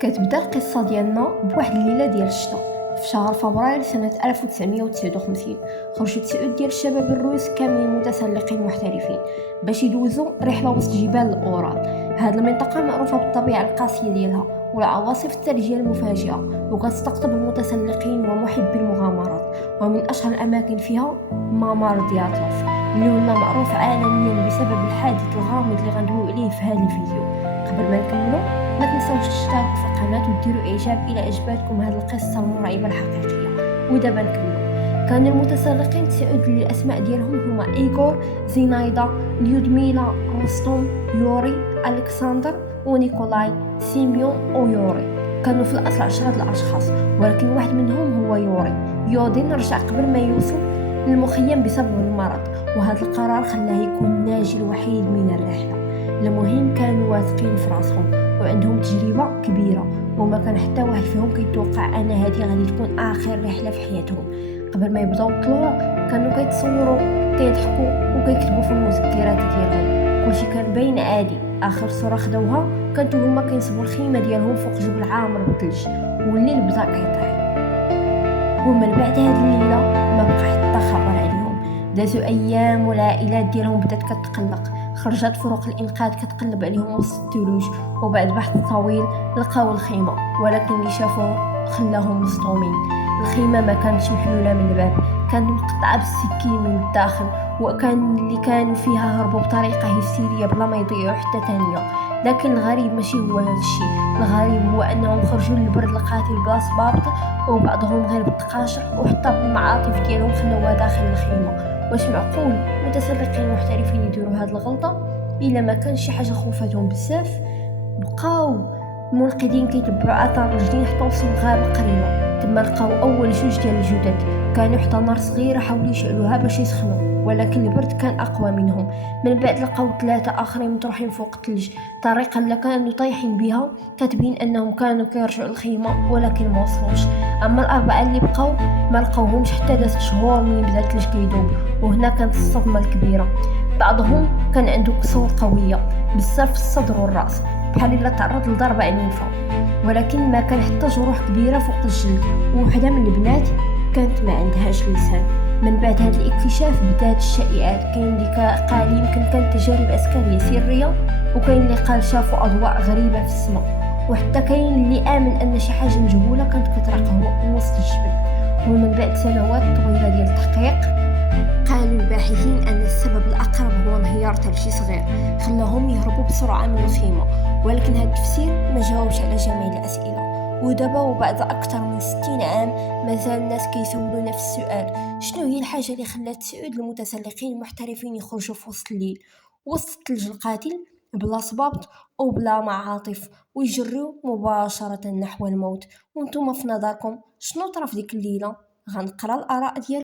كتبدا القصه ديالنا بواحد الليله ديال الشتاء في شهر فبراير سنه 1959. خرجوا 9 ديال الشباب الروس كاملين متسلقين محترفين باش يدوزوا رحله وسط جبال الاورال. هذه المنطقه معروفه بالطبيعه القاسيه ديالها والعواصف الثلجيه المفاجئه، وكتستقطب المتسلقين ومحبي المغامرات. ومن اشهر الاماكن فيها مامار دياتلوف اللي ولا معروف عالميا بسبب الحادث الغامض اللي غندويو عليه في هذا الفيديو. قبل ما نكملوا ما تنساوش تشتركوا في القناه وديروا اعجاب الى عجباتكم هذه القصه المرعبه الحقيقيه. ودابا نكملوا. كان المتسلقين 9 اللي الاسماء ديالهم هما ايغور، زينايدا، ليودميلا، روستوم، يوري، الكسندر ونيكولاي، سيميون ويوري. كانوا في الاصل 10 الاشخاص، ولكن واحد منهم هو يوري. يودين رجع قبل ما يوصل للمخيم بسبب المرض، وهذا القرار خلاه يكون الناجي الوحيد من الرحله. المهم كانوا واثقين في راسهم وعندهم تجربه كبيره، وما كان حتى واحد فيهم كيتوقع ان هذه غادي تكون اخر رحله في حياتهم. قبل ما يبداو الطلوع كانوا كيتصوروا، كيضحكوا وكيكتبوا في المذكرات ديالهم. كلشي كان باين عادي. اخر صوره خدوها كانت هما كينصبوا الخيمه ديالهم فوق جبل عامر بالثلج، والليل بدا كيطيح. ومن بعد هاد الليله ما بقى حتى خبر عليهم. دازوا ايام والعائلات ديالهم بدات كتقلق. خرجت فرق الانقاذ كتقلب عليهم وسط الثلوج، وبعد بحث طويل لقاو الخيمه، ولكن اللي شافوه خلاهم مصدومين. الخيمه ما كانتش محلوله من الباب، كانت مقطعه بالسكين من الداخل، وكان اللي كانوا فيها هربوا بطريقه هستيريه بلا ما يضيعوا حتى ثانيه. لكن الغريب ماشي هو هذا الشيء، الغريب هو انهم خرجوا للبرد القاتل بلا سبابط، وبعضهم غير بالتقاشر وحتى بالمعاطف ديالهم خلوها داخل الخيمه. واش معقول متسلقين محترفين يديروا هاد الغلطه؟ الا ما كان شي حاجه خوفتهم بزاف. بقاو المنقذين كيتبعوا اثار الجنين حتى وصلوا لغابه قريبه. تما لقاو اول 2 ديال الجثث، كانوا حتى نار صغيره حاولوا يشعلوها باش يسخنوا، ولكن البرد كان اقوى منهم. من بعد لقاو 3 اخرين مطروحين فوق الثلج. الطريقه اللي كانوا طايحين بها كتبين انهم كانوا كيرجعوا للخيمه، ولكن ما وصلوش. اما الاربعه اللي بقاو ما لقاوهمش حتى 3 شهور من بدا الثلج كيذوب، وهنا كانت الصدمه الكبيره. بعضهم كان عنده كسور قويه بزاف في الصدر والراس، بحال الا تعرض لضربه عنيفه، ولكن ما كان حتى جروح كبيره فوق الجلد. وحده من البنات كانت ما عندهاش لسان. من بعد هذا الاكتشاف بدات الشائعات. كاين اللي قال يمكن كانت تجارب عسكريه سريه، وكاين اللي قال شافوا اضواء غريبه في السماء، وحتى كاين اللي امن ان شي حاجه مجهوله كانت كتراقبه وسط الجبل. ومن بعد سنوات طويله ديال التحقيق قالوا الباحثين ان السبب الاقرب هو انهيار ثلجي صغير خلاهم يهربوا بسرعه من الخيمه، ولكن هذا التفسير ما جاوبش على جميع الاسئله. ودابا وبعد اكثر من 60 عام مازال الناس كيسولوا نفس السؤال: شنو هي الحاجه اللي خلات 9 المتسلقين المحترفين يخرجوا في وسط الليل وسط الثلج القاتل بلا صبابط وبلا معاطف ويجروا مباشره نحو الموت؟ وانتم في نظركم شنو طرا في ديك الليله؟ غنقرا الاراء ديالكم.